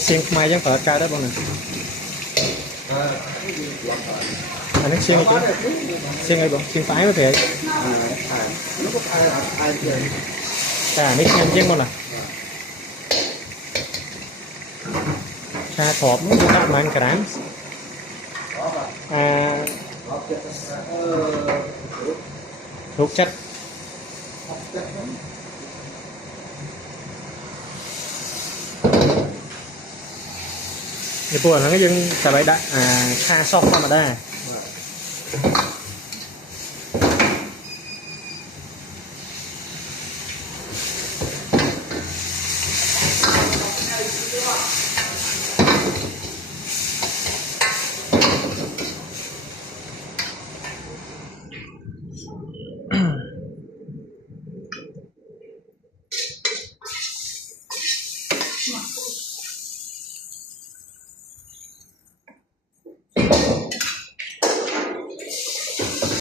xiên mai giống phở cao đó bọn này anh ấy xiên chứ xiên ấy bọn xiên phải có thể cả mấy xiên chứ bọn này cha thọp nó cũng tạm mang cả đám thuốc chất cái buồn nó cái dân xà bày đại xa sọc mà đây